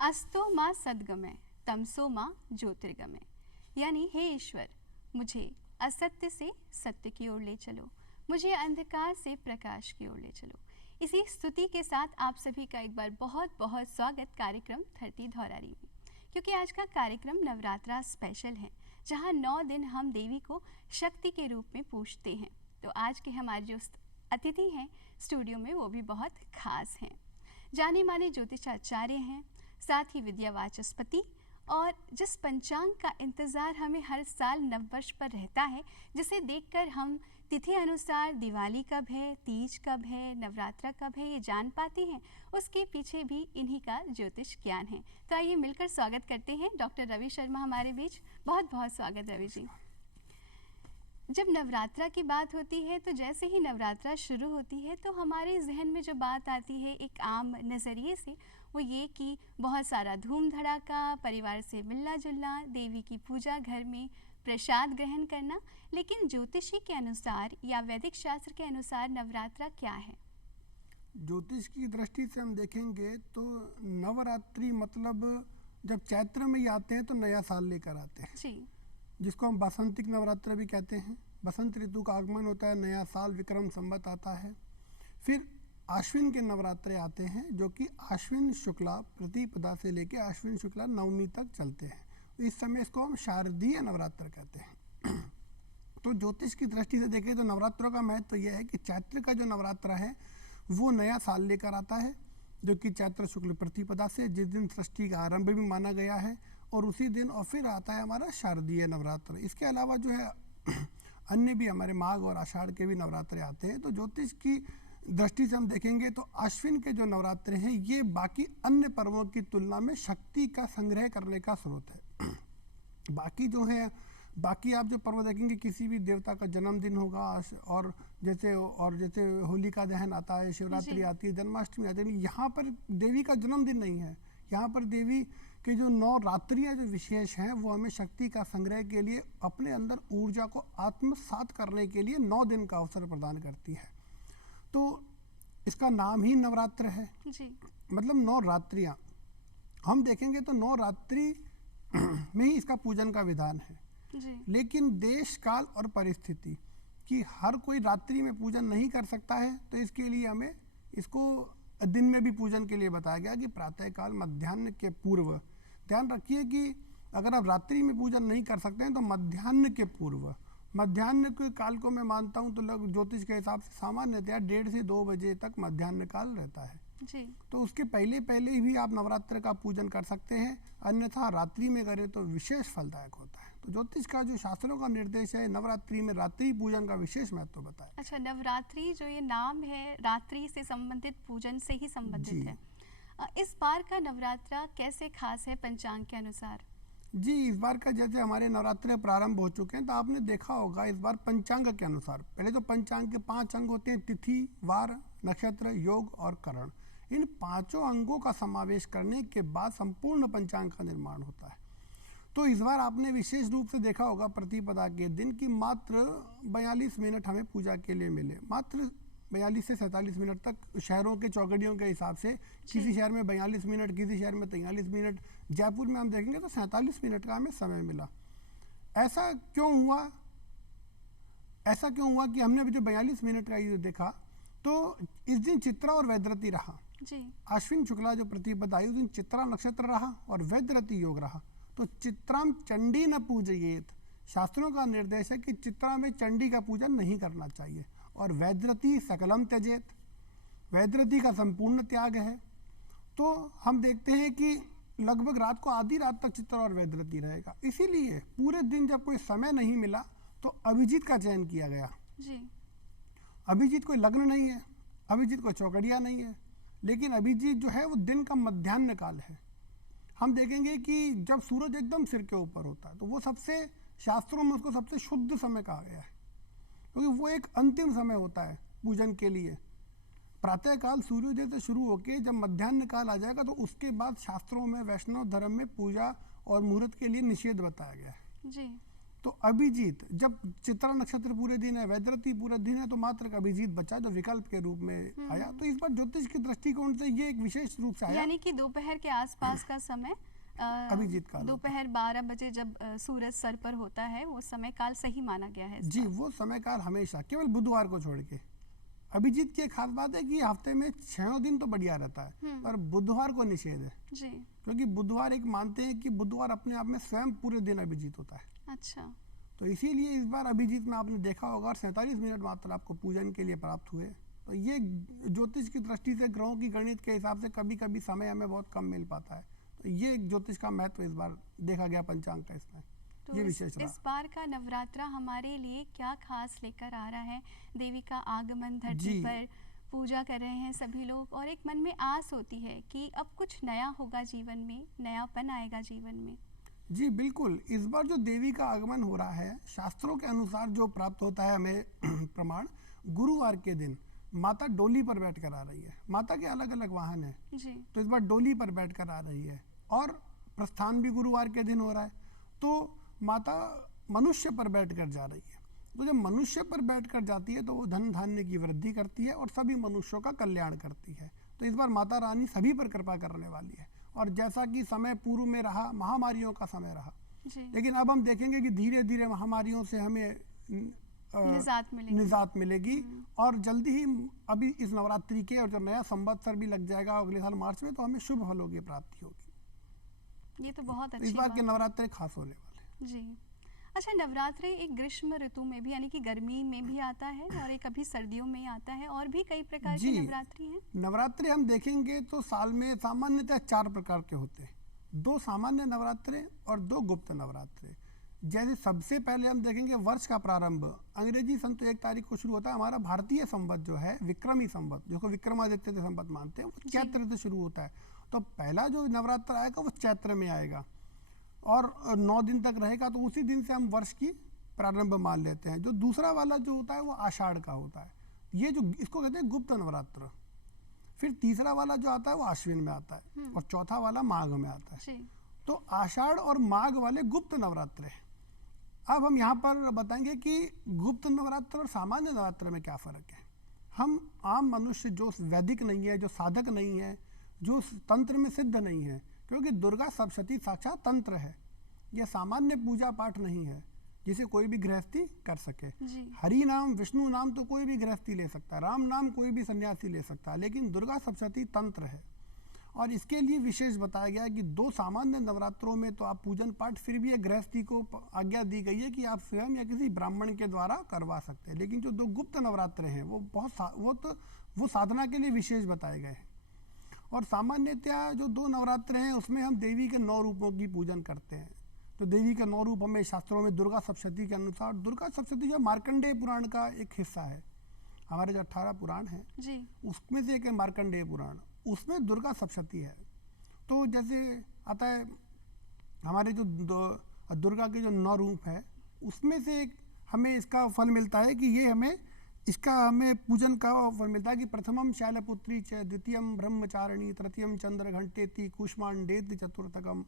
अस्तो माँ सद्गमय तमसो माँ ज्योतिर्गमय, यानी हे ईश्वर, मुझे असत्य से सत्य की ओर ले चलो, मुझे अंधकार से प्रकाश की ओर ले चलो। इसी स्तुति के साथ आप सभी का एक बार बहुत बहुत स्वागत कार्यक्रम धरती धौरारी में, क्योंकि आज का कार्यक्रम नवरात्रा स्पेशल है, जहां 9 दिन हम देवी को शक्ति के रूप में पूजते हैं। तो आज के हमारे जो अतिथि हैं स्टूडियो में, वो भी बहुत खास हैं। जाने माने ज्योतिषाचार्य हैं, साथ ही विद्यावाचस्पति, और जिस पंचांग का इंतज़ार हमें हर साल नववर्ष पर रहता है, जिसे देखकर हम तिथि अनुसार दिवाली कब है, तीज कब है, नवरात्रा कब है, ये जान पाते हैं, उसके पीछे भी इन्हीं का ज्योतिष ज्ञान है। तो आइए मिलकर स्वागत करते हैं डॉक्टर रवि शर्मा हमारे बीच। बहुत बहुत स्वागत रवि जी। जब नवरात्रा की बात होती है तो जैसे ही नवरात्रा शुरू होती है तो हमारे जहन में जो बात आती है एक आम नज़रिए से, वो ये कि बहुत सारा धूम धड़ाका, परिवार से मिलना जुलना, देवी की पूजा, घर में प्रसाद ग्रहण करना। लेकिन ज्योतिषी के अनुसार या वैदिक शास्त्र के अनुसार नवरात्रा क्या है? ज्योतिष की दृष्टि से हम देखेंगे तो नवरात्रि मतलब जब चैत्र में ही आते हैं तो नया साल लेकर आते हैं जी, जिसको हम बसंतिक नवरात्र भी कहते हैं। बसंत ऋतु का आगमन होता है, नया साल विक्रम संवत आता है। फिर आश्विन के नवरात्रे आते हैं जो कि आश्विन शुक्ला प्रतिपदा से लेकर आश्विन शुक्ला नवमी तक चलते हैं। इस समय इसको हम शारदीय नवरात्र कहते हैं। तो ज्योतिष की दृष्टि से देखें तो नवरात्रों का महत्व तो यह है कि चैत्र का जो नवरात्र है वो नया साल लेकर आता है, जो कि चैत्र शुक्ल प्रतिपदा से, जिस दिन सृष्टि का आरंभ भी माना गया है, और उसी दिन और फिर आता है हमारा शारदीय नवरात्र। इसके अलावा जो है अन्य भी हमारे माघ और आषाढ़ के भी नवरात्रे आते हैं। तो ज्योतिष की दृष्टि से हम देखेंगे तो आश्विन के जो नवरात्रे हैं ये बाकी अन्य पर्वों की तुलना में शक्ति का संग्रह करने का स्रोत है। बाकी आप जो पर्व देखेंगे, किसी भी देवता का जन्मदिन होगा, और जैसे होलिका दहन आता है, शिवरात्रि आती है, जन्माष्टमी आती है, यहाँ पर देवी का जन्मदिन नहीं है। यहाँ पर देवी के जो 9 रात्रियाँ जो विशेष हैं वो हमें शक्ति का संग्रह के लिए, अपने अंदर ऊर्जा को आत्मसात करने के लिए 9 दिन का अवसर प्रदान करती है। तो इसका नाम ही नवरात्र है जी, मतलब 9 रात्रियाँ। हम देखेंगे तो 9 रात्रि में ही इसका पूजन का विधान है जी। लेकिन देश काल और परिस्थिति कि हर कोई रात्रि में पूजन नहीं कर सकता है, तो इसके लिए हमें इसको दिन में भी पूजन के लिए बताया गया कि प्रातःकाल मध्याह्न के पूर्व। ध्यान रखिए कि अगर आप रात्रि में पूजन नहीं कर सकते हैं तो मध्याह्न के पूर्व, मध्याह्न के काल को मैं मानता हूँ तो लोग ज्योतिष के हिसाब से सामान्यतया 1:30 से 2 बजे तक मध्याह्न काल रहता है जी। तो उसके पहले भी आप नवरात्र का पूजन कर सकते हैं, अन्यथा रात्रि में करें तो विशेष फलदायक होता है। तो ज्योतिष का जो शास्त्रों का निर्देश है, नवरात्रि में रात्रि पूजन का विशेष महत्व बताया। अच्छा, नवरात्रि जो ये नाम है, रात्रि से संबंधित पूजन से ही संबंधित है। इस बार का नवरात्रा कैसे खास है पंचांग के अनुसार? जी, इस बार का जैसे हमारे नवरात्रे प्रारंभ हो चुके हैं तो आपने देखा होगा इस बार पंचांग के अनुसार, पहले तो पंचांग के 5 अंग होते हैं, तिथि, वार, नक्षत्र, योग और करण। इन 5 अंगों का समावेश करने के बाद संपूर्ण पंचांग का निर्माण होता है। तो इस बार आपने विशेष रूप से देखा होगा प्रतिपदा के दिन की मात्र 42 मिनट हमें पूजा के लिए मिले। मात्र 42 से 47 मिनट तक शहरों के चौगड़ियों के हिसाब से, किसी शहर में 42 मिनट, किसी शहर में 43 मिनट, जयपुर में हम देखेंगे तो 47 मिनट का हमें समय मिला। ऐसा क्यों हुआ कि हमने जो 42 मिनट का ये देखा, तो इस दिन चित्रा और वैदरती रहा जी। आश्विन शुक्ला जो प्रतिपदा आई उस दिन चित्रा नक्षत्र रहा और वैदरती योग रहा। तो चित्राम चंडी न पूजयेत, शास्त्रों का निर्देश है कि चित्रा में चंडी का पूजन नहीं करना चाहिए, और वैदरती सकलम त्यजेत, वैदरती का संपूर्ण त्याग है। तो हम देखते हैं कि लगभग रात को आधी रात तक चित्रा और वैदरती रहेगा। इसीलिए पूरे दिन जब कोई समय नहीं मिला तो अभिजीत का चयन किया गया जी। अभिजीत कोई लग्न नहीं है, अभिजीत कोई चौकड़िया नहीं है, लेकिन अभिजीत जो है वो दिन का मध्याह्न काल है। हम देखेंगे कि जब सूरज एकदम सिर के ऊपर होता है तो वो सबसे, शास्त्रों में उसको सबसे शुद्ध समय कहा गया है, क्योंकि वो एक अंतिम समय होता है पूजन के लिए। प्रातःकाल सूर्योदय से शुरू होकर जब मध्याह्न काल आ जाएगा तो उसके बाद शास्त्रों में, वैष्णव धर्म में पूजा और मुहूर्त के लिए निषेध बताया गया है। जी। तो अभिजीत, जब चित्रा नक्षत्र पूरे दिन है, वैदरती पूरे दिन है, तो मात्र एक अभिजीत बचा जो विकल्प के रूप में आया। तो इस बार ज्योतिष के दृष्टिकोण से ये एक विशेष रूप से आया, यानी कि दोपहर के आसपास का समय अभिजीत काल, दोपहर 12 बजे जब सूरज सर पर होता है वो समय काल सही माना गया है। जी, वो समय काल हमेशा केवल बुधवार को छोड़ के। अभिजीत की एक खास बात है कि हफ्ते में 6 दिन तो बढ़िया रहता है, पर बुधवार को निषेध है जी, क्योंकि बुधवार एक मानते हैं कि बुधवार अपने आप में स्वयं पूरे दिन अभिजीत होता है। अच्छा, तो इसीलिए इस बार अभिजीत में आपने देखा होगा और 47 मिनट मात्र आपको पूजन के लिए प्राप्त हुए। तो ये ज्योतिष की दृष्टि से ग्रहों की गणित के हिसाब से कभी कभी समय हमें बहुत कम मिल पाता है। तो ये ज्योतिष का महत्व इस बार देखा गया पंचांग का इसमें। तो ये विशेष इस बार का नवरात्रा हमारे लिए क्या खास लेकर आ रहा है? देवी का आगमन धरती पर, पूजा कर रहे हैं सभी लोग और एक मन में आस होती है कि अब कुछ नया होगा जीवन में, नयापन आएगा जीवन में। जी बिल्कुल, इस बार जो देवी का आगमन हो रहा है, शास्त्रों के अनुसार जो प्राप्त होता है हमें प्रमाण, गुरुवार के दिन माता डोली पर बैठ कर आ रही है। माता के अलग अलग वाहन है जी, तो इस बार डोली पर बैठ कर आ रही है और प्रस्थान भी गुरुवार के दिन हो रहा है। तो माता मनुष्य पर बैठ कर जा रही है। तो जब मनुष्य पर बैठ कर जाती है तो वो धन धान्य की वृद्धि करती है और सभी मनुष्यों का कल्याण करती है। तो इस बार माता रानी सभी पर कृपा करने वाली है। और जैसा कि समय पूर्व में रहा, महामारियों का समय रहा, लेकिन अब हम देखेंगे कि धीरे धीरे महामारियों से हमें निजात मिलेगी और जल्दी ही अभी इस नवरात्रि के और जो नया संवत्सर भी लग जाएगा अगले साल मार्च में, तो हमें शुभ फलों की प्राप्ति होगी। ये तो बहुत अच्छी इस बार के नवरात्रे खास होने वाले जी। अच्छा, नवरात्रे एक ग्रीष्म ऋतु में भी यानी कि गर्मी में भी आता है और एक अभी सर्दियों में आता है, और भी कई प्रकार की नवरात्रि हैं। नवरात्रे हम देखेंगे तो साल में सामान्यतः 4 प्रकार के होते हैं, 2 सामान्य नवरात्रे और 2 गुप्त नवरात्रे। जैसे सबसे पहले हम देखेंगे वर्ष का प्रारंभ अंग्रेजी सन तो 1 तारीख को शुरू होता है। हमारा भारतीय संवत जो है विक्रमी संवत, जिसको विक्रमादित्य संवत मानते हैं, वो चैत्र से शुरू होता है। तो पहला जो नवरात्र आएगा वो चैत्र में आएगा और 9 दिन तक रहेगा। तो उसी दिन से हम वर्ष की प्रारंभ मान लेते हैं। जो दूसरा वाला जो होता है वो आषाढ़ का होता है, ये जो इसको कहते हैं गुप्त नवरात्र। फिर तीसरा वाला जो आता है वो आश्विन में आता है और चौथा वाला माघ में आता है। तो आषाढ़ और माघ वाले गुप्त नवरात्र हैं। अब हम यहाँ पर बताएंगे कि गुप्त नवरात्र और सामान्य नवरात्र में क्या फ़र्क है। हम आम मनुष्य जो वैदिक नहीं है, जो साधक नहीं है, जो तंत्र में सिद्ध नहीं है, क्योंकि दुर्गा सप्तशती साक्षात तंत्र है, यह सामान्य पूजा पाठ नहीं है जिसे कोई भी गृहस्थी कर सके। हरि नाम विष्णु नाम तो कोई भी गृहस्थी ले सकता है, राम नाम कोई भी सन्यासी ले सकता है, लेकिन दुर्गा सप्तशती तंत्र है। और इसके लिए विशेष बताया गया है कि 2 सामान्य नवरात्रों में तो आप पूजन पाठ फिर भी एक गृहस्थी को आज्ञा दी गई है कि आप स्वयं या किसी ब्राह्मण के द्वारा करवा सकते हैं। लेकिन जो 2 गुप्त नवरात्र हैं वो साधना के लिए विशेष बताए गए हैं। और सामान्यतया जो 2 नवरात्र हैं उसमें हम देवी के 9 रूपों की पूजन करते हैं। तो देवी के 9 रूप हमें शास्त्रों में दुर्गा सप्तशती के अनुसार, दुर्गा सप्तशती जो मार्कंडेय पुराण का एक हिस्सा है, हमारे जो 18 पुराण हैं उसमें से एक है मार्कंडेय पुराण, उसमें दुर्गा सप्तशती है। तो जैसे आता है हमारे जो दुर्गा के जो 9 रूप है उसमें से एक हमें इसका फल मिलता है कि ये हमें पूजन का फल मिलता है कि प्रथमम शैलपुत्री च, द्वितीयम ब्रह्मचारिणी, तृतीयम चंद्रघंटेति, कूष्मांडेति चतुर्थकम,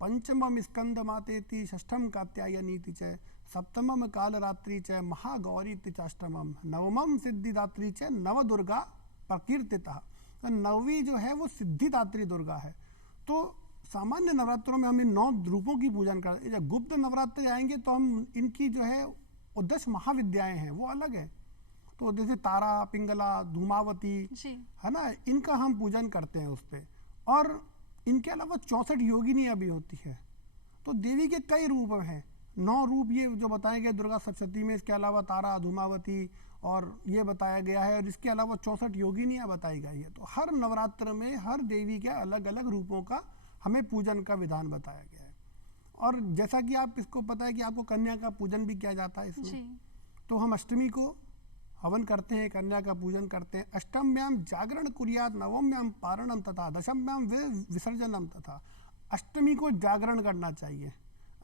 पंचमम स्कंद मातेति, षष्ठम कात्यायनीति च, सप्तमम कालरात्रि च, महागौरीति चाष्टमम, नवमम सिद्धिदात्री च, नवदुर्गा प्रकीर्तितः। नववीं जो है वो सिद्धिदात्री दुर्गा है। तो सामान्य नवरात्रों में हम इन 9 रूपों की पूजन करते हैं। जब गुप्त नवरात्र आएंगे तो हम इनकी जो है 10 महाविद्याएं हैं वो अलग है। तो जैसे तारा, पिंगला, धूमावती है ना, इनका हम पूजन करते हैं उस पर। और इनके अलावा 64 योगिनियाँ भी होती है। तो देवी के कई रूप हैं, 9 रूप ये जो बताए गए दुर्गा सप्तशती में, इसके अलावा तारा, धूमावती और ये बताया गया है, और इसके अलावा 64 योगिनियाँ बताई गई है। तो हर नवरात्र में हर देवी के अलग अलग रूपों का हमें पूजन का विधान बताया गया है। और जैसा कि आप इसको पता है कि आपको कन्या का पूजन भी किया जाता है इसमें। तो हम अष्टमी को हवन करते हैं, कन्या का पूजन करते हैं। अष्टम्याम जागरण कुर्यात, नवम्याम पारणम तथा दशम्याम विसर्जनम तथा। अष्टमी को जागरण करना चाहिए,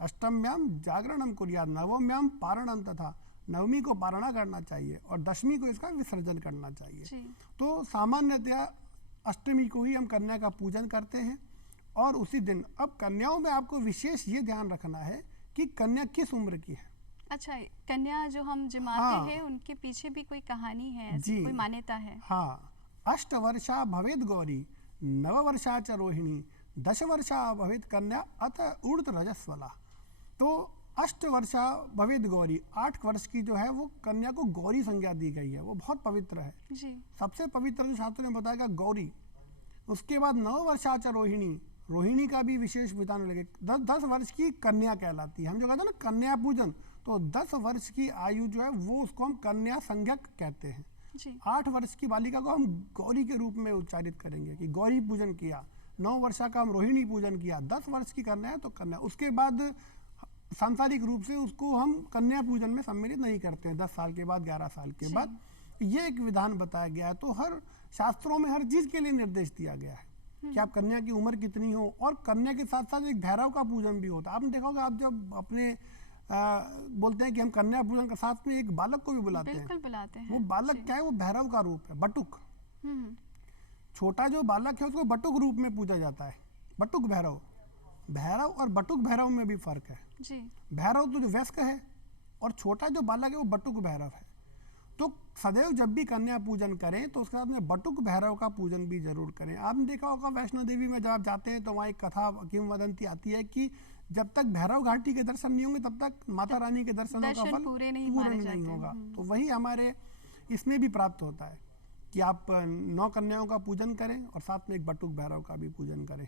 अष्टम्याम जागरणम कुर्यात, नवम्याम पारणम तथा, नवमी को पारणा करना चाहिए और दशमी को इसका विसर्जन करना चाहिए। तो सामान्यतया अष्टमी को ही हम कन्या का पूजन करते हैं। और उसी दिन अब कन्याओं में आपको विशेष ये ध्यान रखना है कि कन्या किस उम्र की है। अच्छा, कन्या जो हम जिमाते हाँ। हैं उनके पीछे भी कोई कहानी है, ऐसी जी। कोई मान्यता है? हाँ, अष्टवर्षा भवेद गौरी, नववर्षा च रोहिणी, दशवर्षा भवेद कन्या, अथ ऊर्ध्व रजस्वला। तो अष्टवर्षा भवेद गौरी, 8 वर्ष की जो है वो कन्या को गौरी संज्ञा दी गई है, वो बहुत पवित्र है। जी। सबसे पवित्र जो शास्त्रों ने बताया गौरी। उसके बाद 9 वर्षा च रोहिणी, रोहिणी का भी विशेष विधान लगे। 10 वर्ष की कन्या कहलाती है। हम जो कहते हैं ना कन्या पूजन, तो 10 वर्ष की आयु जो है वो उसको हम कन्या संज्ञक कहते हैं। जी। 8 वर्ष की बालिका को हम गौरी के रूप में उच्चारित करेंगे कि गौरी पूजन किया। 9 वर्षा का हम रोहिणी पूजन किया। 10 वर्ष की कन्या है तो कन्या। उसके बाद सांसारिक रूप से उसको हम कन्या पूजन में सम्मिलित नहीं करते हैं। 10 साल के बाद, 11 साल के जी। बाद ये एक विधान बताया गया है। तो हर शास्त्रों में हर चीज के लिए निर्देश दिया गया है कि आप कन्या की उम्र कितनी हो। और कन्या के साथ साथ एक भैरव का पूजन भी होता है। आपने देखा होगा, आप जब अपने बोलते हैं कि हम कन्या पूजन के साथ में एक बालक को भी बुलाते हैं। बिल्कुल बुलाते हैं। वो बालक जी। क्या है, वो भैरव का रूप है, बटुक। हम्म। छोटा जो बालक है उसको बटुक रूप में पूजा जाता है, बटुक भैरव। भैरव और बटुक भैरव में भी फर्क है। जी। भैरव तो जो वयस्क है और छोटा जो बालक है वो बटुक भैरव है। तो सदैव जब भी कन्या पूजन करें तो उसके साथ में बटुक भैरव का पूजन भी जरूर करें। आपने देखा होगा वैष्णो देवी में जब आप जाते हैं तो वहाँ एक कथा किंवदंती आती है कि जब तक भैरव घाटी के दर्शन नहीं होंगे तब तक माता रानी के दर्शनों का दर्शन फल पूरे नहीं माने जाते हैं। होगा। तो वही हमारे इसमें भी प्राप्त होता है कि आप 9 कन्याओं का पूजन करें और साथ में एक बटुक भैरव का भी पूजन करें।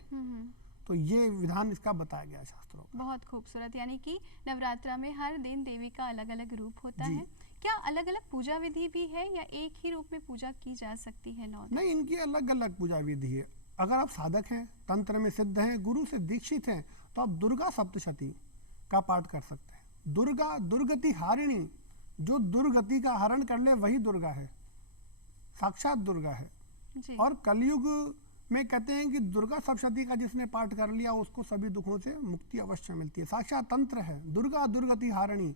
तो ये विधान इसका बताया गया शास्त्रों का। बहुत खूबसूरत। यानी कि नवरात्रा में हर दिन देवी का अलग अलग रूप होता जी। है। क्या अलग अलग पूजा विधि भी है या एक ही रूप में पूजा की जा सकती है 9 दिन? नहीं, इनकी अलग अलग पूजा विधि है। अगर आप साधक हैं, तंत्र में सिद्ध हैं, गुरु से दीक्षित हैं, तो आप दुर्गा सप्तशती का पाठ कर सकते हैं। दुर्गा दुर्गति हारिणी, जो दुर्गति का हरण कर ले वही दुर्गा है, साक्षात दुर्गा है। जी। और कलयुग में कहते हैं कि दुर्गा सप्तशती का जिसने पाठ कर लिया उसको सभी दुखों से मुक्ति अवश्य मिलती है। साक्षात तंत्र है दुर्गा दुर्गति हारिणी।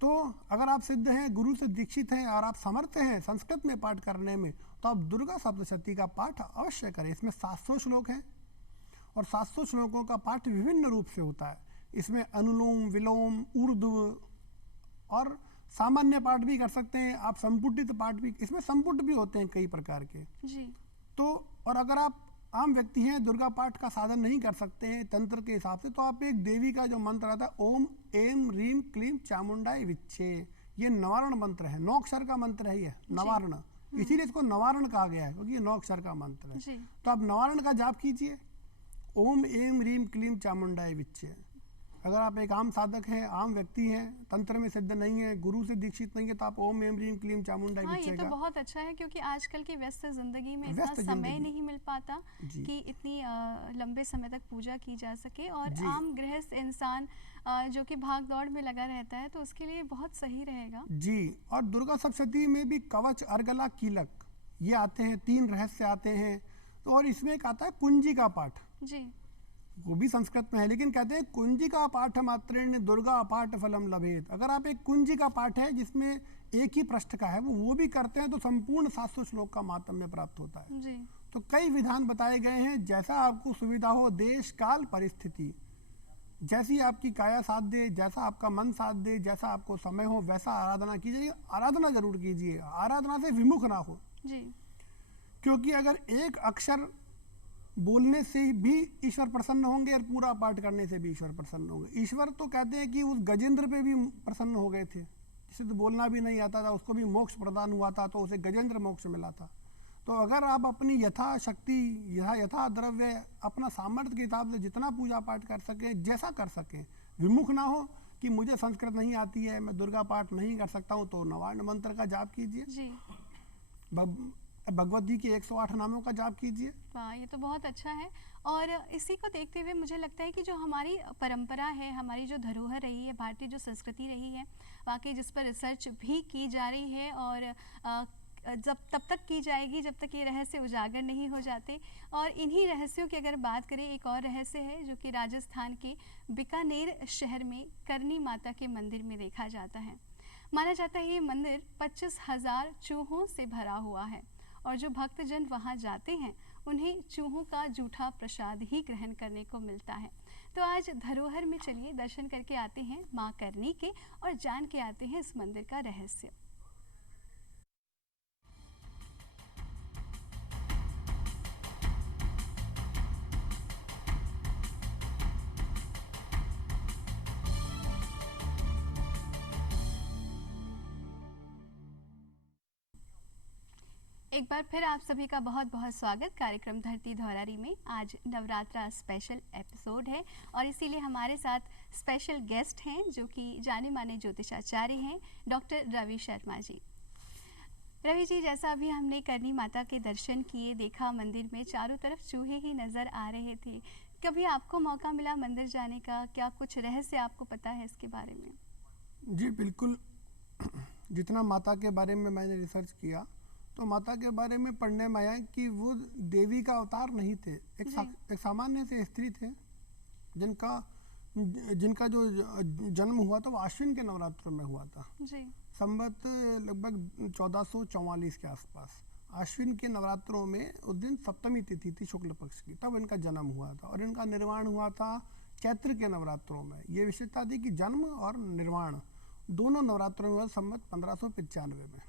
तो अगर आप सिद्ध हैं, गुरु से दीक्षित हैं और आप समर्थ हैं संस्कृत में पाठ करने में, तो आप दुर्गा सप्तशती का पाठ अवश्य करें। इसमें 700 श्लोक हैं और 700 श्लोकों का पाठ विभिन्न रूप से होता है। इसमें अनुलोम विलोम ऊर्ध्व और सामान्य पाठ भी कर सकते हैं आप, संपुटित पाठ भी, इसमें संपुट भी होते हैं कई प्रकार के। जी। तो और अगर आप आम व्यक्ति हैं, दुर्गा पाठ का साधन नहीं कर सकते हैं तंत्र के हिसाब से, तो आप एक देवी का जो मंत्र आता है ओम एम रीम क्लीम चामुंडाई विच्छे, ये नवारण मंत्र है। 9 अक्षर का मंत्र है ये नवारण, इसीलिए इसको नवारण कहा गया है क्योंकि ये 9 अक्षर का मंत्र है। जी। तो आप नवारण का जाप कीजिए, ओम एम रीम क्लीम चामुंडाई विच्छे। अगर आप एक आम साधक हैं, आम व्यक्ति हैं, तंत्र में सिद्ध नहीं है, गुरु से दीक्षित नहीं है, तो आप ओम एम रीम क्लीम चामुंडाई हाँ, विच्छे ये तो का। बहुत अच्छा है क्योंकि आजकल की व्यस्त जिंदगी में इतना व्यस्त समय जिंदगी। नहीं मिल पाता जी। कि इतनी लंबे समय तक पूजा की जा सके। और जी। आम गृहस्थ इंसान जो कि भाग दौड़ में लगा रहता है तो उसके लिए बहुत सही रहेगा। जी। और दुर्गा सप्तशती में भी कवच अर्गला कीलक ये आते हैं, 3 रहस्य आते हैं। तो और इसमें एक आता है कुंजी का पाठ, जी। वो भी संस्कृत में है, लेकिन कहते हैं कुंजी का पाठ मात्रेण दुर्गा पाठ फलम लभेत। अगर आप एक कुंजी का पाठ है जिसमें एक ही पृष्ठ का है वो भी करते हैं तो संपूर्ण 700 श्लोक का मातम्य प्राप्त होता है। जी। तो कई विधान बताए गए हैं, जैसा आपको सुविधा हो, देश काल परिस्थिति, जैसी आपकी काया साथ दे, जैसा आपका मन साथ दे, जैसा आपको समय हो वैसा आराधना कीजिए। आराधना जरूर कीजिए, आराधना से विमुख ना हो। जी। क्योंकि अगर एक अक्षर बोलने से भी ईश्वर प्रसन्न होंगे और पूरा पाठ करने से भी ईश्वर प्रसन्न होंगे। ईश्वर तो कहते हैं कि उस गजेंद्र पे भी प्रसन्न हो गए थे, जिसे तो बोलना भी नहीं आता था, उसको भी मोक्ष प्रदान हुआ था, तो उसे गजेंद्र मोक्ष मिला था। तो अगर आप अपनी यथाशक्ति यथा द्रव्य अपना सामर्थ्य के हिसाब से जितना पूजा पाठ कर सकें, जैसा कर सकें, विमुख ना हो कि मुझे संस्कृत नहीं आती है, मैं दुर्गा पाठ नहीं कर सकता हूँ, तो नवार्ण मंत्र का जाप कीजिए। जी। भगवत जी के 108 नामों का जाप कीजिए। वाह, ये तो बहुत अच्छा है। और इसी को देखते हुए मुझे लगता है कि जो हमारी परंपरा है, हमारी जो धरोहर रही है, भारतीय जो संस्कृति रही है, वाकई जिस पर रिसर्च भी की जा रही है और जब तब तक की जाएगी जब तक ये रहस्य उजागर नहीं हो जाते। और इन्हीं रहस्यों की अगर बात करें, एक और रहस्य है जो कि राजस्थान के बीकानेर शहर में करनी माता के मंदिर में देखा जाता है। माना जाता है ये मंदिर 25,000 चूहों से भरा हुआ है और जो भक्तजन वहाँ जाते हैं उन्हें चूहों का जूठा प्रसाद ही ग्रहण करने को मिलता है। तो आज धरोहर में चलिए दर्शन करके आते हैं माँ करनी के और जान के आते हैं इस मंदिर का रहस्य। एक बार फिर आप सभी का बहुत बहुत स्वागत कार्यक्रम धरती धौरारी में। आज नवरात्रा स्पेशल एपिसोड है और इसीलिए हमारे साथ स्पेशल गेस्ट हैं जो कि जाने माने ज्योतिषाचार्य हैं, डॉक्टर रवि शर्मा जी। रवि जी, जैसा अभी हमने करनी माता के दर्शन किए, देखा मंदिर में चारों तरफ चूहे ही नज़र आ रहे थे, कभी आपको मौका मिला मंदिर जाने का? क्या कुछ रहस्य आपको पता है इसके बारे में? जी बिल्कुल। जितना माता के बारे में मैंने रिसर्च किया तो माता के बारे में पढ़ने में आया कि वो देवी का अवतार नहीं थे, एक सामान्य से स्त्री थे जिनका जो जन्म हुआ था वो आश्विन के नवरात्रों में हुआ था जी। संवत लगभग 1444 के आसपास। आश्विन के नवरात्रों में उस दिन सप्तमी तिथि थी शुक्ल पक्ष की, तब इनका जन्म हुआ था और इनका निर्वाण हुआ था चैत्र के नवरात्रों में। ये विशेषता थी कि जन्म और निर्वाण दोनों नवरात्रों में हुआ संवत 1595 में।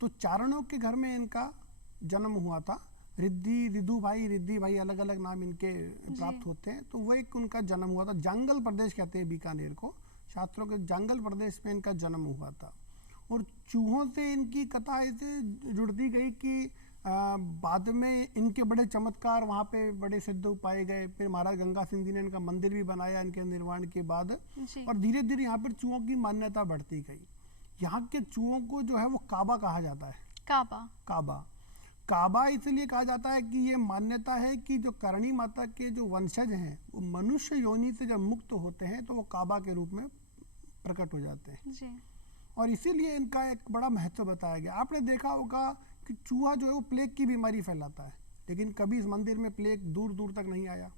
तो चारणों के घर में इनका जन्म हुआ था। रिद्धि भाई अलग अलग नाम इनके प्राप्त होते हैं। तो वो एक उनका जन्म हुआ था, जांगल प्रदेश कहते हैं बीकानेर को, शास्त्रों के जांगल प्रदेश में इनका जन्म हुआ था। और चूहों से इनकी कथा ऐसे जुड़ती गई कि बाद में इनके बड़े चमत्कार वहाँ पे बड़े सिद्ध पाए गए। फिर महाराज गंगा सिंह जी ने इनका मंदिर भी बनाया इनके निर्माण के बाद, और धीरे धीरे यहाँ पर चूहों की मान्यता बढ़ती गई। यहाँ के चूहों को जो है वो काबा कहा जाता है। काबा इसलिए कहा जाता है कि ये मान्यता है कि जो करणी माता के जो वंशज हैं वो मनुष्य योनि से जब मुक्त होते हैं तो वो काबा के रूप में प्रकट हो जाते हैं जी। और इसीलिए इनका एक बड़ा महत्व बताया गया। आपने देखा होगा कि चूहा जो है वो प्लेग की बीमारी फैलाता है, लेकिन कभी इस मंदिर में प्लेग दूर दूर तक नहीं आया।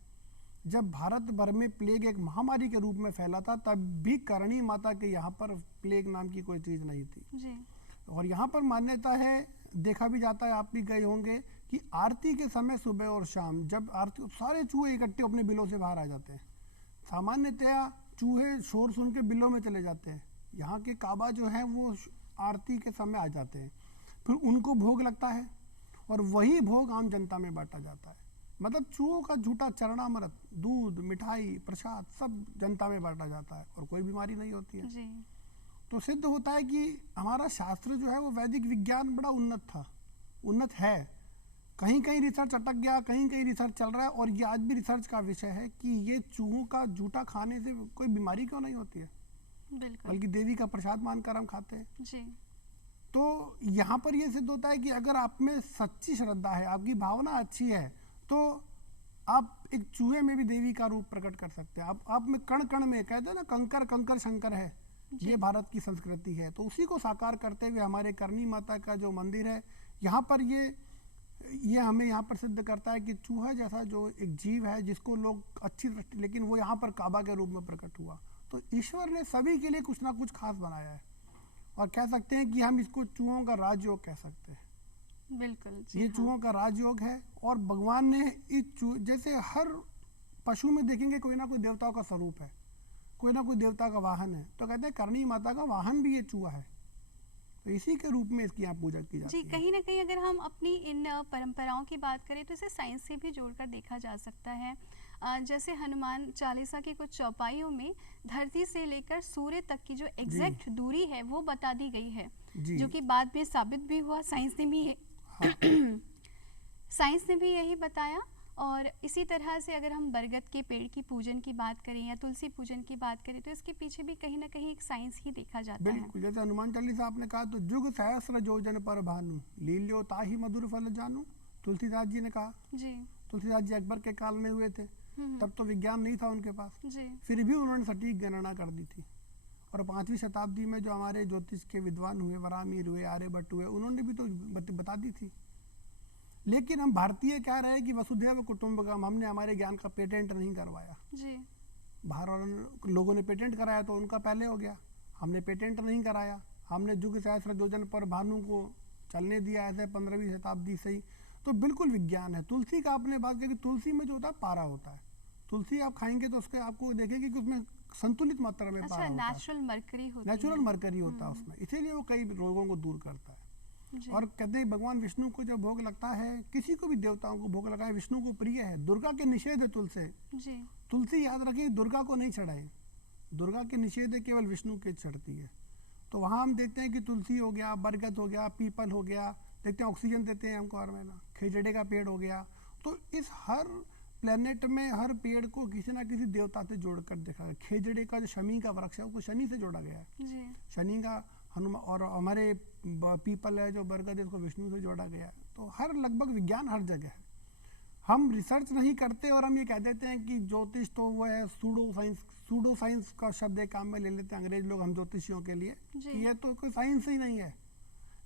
जब भारत भर में प्लेग एक महामारी के रूप में फैला था तब भी करणी माता के यहाँ पर प्लेग नाम की कोई चीज़ नहीं थी जी। और यहाँ पर मान्यता है, देखा भी जाता है, आप भी गए होंगे कि आरती के समय सुबह और शाम जब आरती सारे चूहे इकट्ठे अपने बिलों से बाहर आ जाते हैं। सामान्यतया चूहे शोर सुन के बिलों में चले जाते हैं, यहाँ के काबा जो है वो आरती के समय आ जाते हैं। फिर उनको भोग लगता है और वही भोग आम जनता में बांटा जाता है। मतलब चूहों का झूठा चरणामृत, दूध, मिठाई, प्रसाद सब जनता में बांटा जाता है और कोई बीमारी नहीं होती है जी। तो सिद्ध होता है कि हमारा शास्त्र जो है वो वैदिक विज्ञान बड़ा उन्नत है। कहीं कहीं रिसर्च अटक गया, कहीं कहीं रिसर्च चल रहा है और ये आज भी रिसर्च का विषय है कि ये चूहों का झूठा खाने से कोई बीमारी क्यों नहीं होती है, बल्कि देवी का प्रसाद मानकर हम खाते हैं जी। तो यहाँ पर ये सिद्ध होता है कि अगर आप में सच्ची श्रद्धा है, आपकी भावना अच्छी है, तो आप एक चूहे में भी देवी का रूप प्रकट कर सकते हैं। आप में कण कण में, कहते हैं ना, कंकर कंकर शंकर है, ये भारत की संस्कृति है। तो उसी को साकार करते हुए हमारे करणी माता का जो मंदिर है यहाँ पर ये हमें यहाँ पर सिद्ध करता है कि चूहा जैसा जो एक जीव है जिसको लोग अच्छी दृष्टि, लेकिन वो यहाँ पर काबा के रूप में प्रकट हुआ। तो ईश्वर ने सभी के लिए कुछ ना कुछ खास बनाया है और कह सकते हैं कि हम इसको चूहों का राजयोग कह सकते हैं। बिल्कुल ये हाँ। चूहों का राजयोग है और भगवान ने इस जैसे हर पशु में देखेंगे कोई ना कोई देवताओं का स्वरूप है, कोई ना कोई देवता का वाहन है, तो कहते हैं करणी माता का वाहन भी ये चूहा है। तो इसी के रूप में इसकी यहाँ पूजा की जाती है। जी, कहीं ना कहीं अगर हम अपनी इन परंपराओं की बात करें तो इसे साइंस से भी जोड़कर देखा जा सकता है। जैसे हनुमान चालीसा की कुछ चौपाइयों में धरती से लेकर सूर्य तक की जो एग्जैक्ट दूरी है वो बता दी गई है, जो कि बाद में साबित भी हुआ। साइंस ने भी साइंस ने भी यही बताया। और इसी तरह से अगर हम बरगद के पेड़ की पूजन की बात करें या तुलसी पूजन की बात करें तो इसके पीछे भी कहीं ना कहीं एक साइंस ही देखा जाता है। बिल्कुल, जैसे हनुमान चालीसा आपने कहा तो जुग सहस्र योजन पर भानु लील्यो ताहि मधुर फल जानू, तुलसीदास जी ने कहा। जी। तुलसीदास जी अकबर के काल में हुए थे, तब तो विज्ञान नहीं था उनके पास, जी। फिर भी उन्होंने सटीक गणना कर दी थी। और 5वीं शताब्दी में जो हमारे ज्योतिष के विद्वान हुए, वरामिर हुए, आर्यभट्ट हुए, उन्होंने भी तो बता दी थी। लेकिन हम भारतीय कह रहे हैं कि वसुधैव कुटुंबकम, हमने हमारे ज्ञान का पेटेंट नहीं करवाया। जी। बाहर वाले लोगों ने पेटेंट कराया तो उनका पहले हो गया, हमने पेटेंट नहीं कराया। हमने जुग सहस्र योजन पर भानु को चलने दिया ऐसे 15वीं शताब्दी से ही। तो बिल्कुल विज्ञान है। तुलसी का आपने बात की, तुलसी में जो होता है पारा होता है, तुलसी आप खाएंगे तो उसके आपको देखेंगे कि उसमें संतुलित मात्रा में अच्छा, पारा होता है, नेचुरल मरकरी होती नेचुरल है। मरकरी होता है उसमें, इसीलिए वो कई रोगों को दूर करता है। जी। और कहते हैं भगवान विष्णु को जब भोग लगता है, किसी को भी देवताओं को भोग लगाए, विष्णु को प्रिय है। दुर्गा के निषेध है तुलसी। जी। तुलसी याद रखिए दुर्गा को नहीं चढ़ाए, दुर्गा के निषेध है, केवल विष्णु के चढ़ती है। तो वहाँ हम देखते हैं कि तुलसी हो गया, बरगद हो गया, पीपल हो गया, देखते हैं ऑक्सीजन देते हैं हमको हर महीना, खेजड़े का पेड़ हो गया। तो इस हर प्लेनेट में हर पेड़ को किसी ना किसी देवता से जोड़कर देखा गया। खेजड़े का जो शमी का वृक्ष है उसको शनि से जोड़ा गया है, जी। शनि का हनुमान, और हमारे पीपल है जो बरगद है उसको विष्णु से जोड़ा गया है। तो हर लगभग विज्ञान हर जगह है। हम रिसर्च नहीं करते और हम ये कह देते हैं कि ज्योतिष तो वो है सूडो साइंस, सूडो साइंस का शब्द एक काम में ले लेते हैं अंग्रेज लोग हम ज्योतिषियों के लिए जी। कि ये तो कोई साइंस ही नहीं है।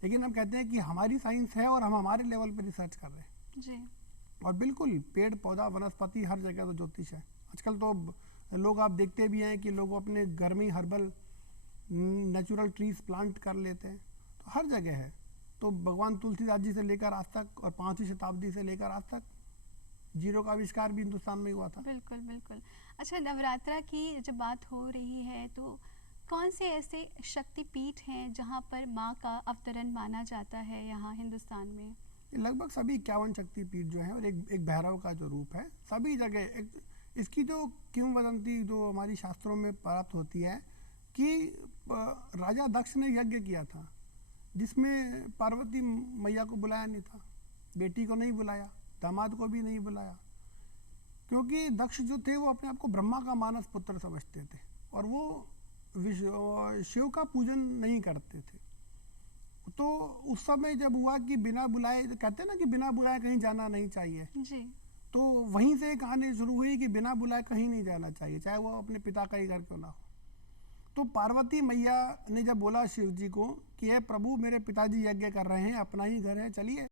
लेकिन हम कहते हैं कि हमारी साइंस है और हम हमारे लेवल पे रिसर्च कर रहे हैं। जी। और बिल्कुल पेड़ पौधा वनस्पति हर जगह तो ज्योतिष है। आजकल तो लोग आप देखते भी हैं कि लोग अपने घर में हर्बल नेचुरल ट्रीज प्लांट कर लेते हैं, तो हर जगह है। तो भगवान तुलसीदास जी से लेकर आज तक और 5वीं शताब्दी से लेकर आज तक जीरो का आविष्कार भी हिंदुस्तान में हुआ था। बिल्कुल बिल्कुल। अच्छा, नवरात्रा की जब बात हो रही है तो कौन से ऐसे शक्तिपीठ हैं जहाँ पर माँ का अवतरण माना जाता है यहाँ हिंदुस्तान में? लगभग सभी 51 शक्तिपीठ जो हैं और एक भैरव का जो रूप है सभी जगह। इसकी जो किंवदंती जो हमारी शास्त्रों में प्राप्त होती है कि राजा दक्ष ने यज्ञ किया था जिसमें पार्वती मैया को बुलाया नहीं था, बेटी को नहीं बुलाया, दामाद को भी नहीं बुलाया, क्योंकि दक्ष जो थे वो अपने आप को ब्रह्मा का मानस पुत्र समझते थे और वो शिव का पूजन नहीं करते थे। तो उस समय जब हुआ कि बिना बुलाए, कहते हैं ना कि बिना बुलाए कहीं जाना नहीं चाहिए, जी। तो वहीं से कहानी शुरू हुई कि बिना बुलाए कहीं नहीं जाना चाहिए, चाहे वो अपने पिता का ही घर क्यों ना हो। तो पार्वती मैया ने जब बोला शिव जी को कि ये प्रभु मेरे पिताजी यज्ञ कर रहे हैं, अपना ही घर है, चलिए